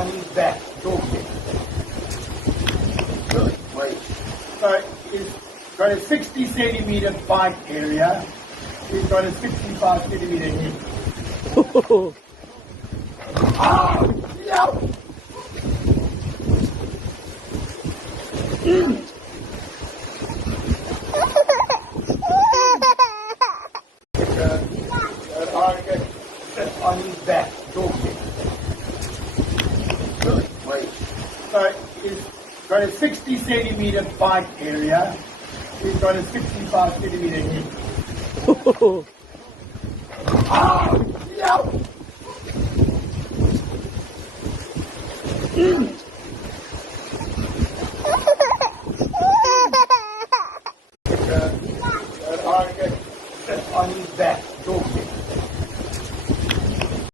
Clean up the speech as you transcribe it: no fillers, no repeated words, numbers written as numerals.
on his back, talking. Good, wait. So he's got a 60 centimeter bite area. He's got a 65 centimeter hip. Oh, no! On his back, talking. Good, wait. So he's got a 60 centimeter bite area. He's got a 65 centimeter hip. Oh, no!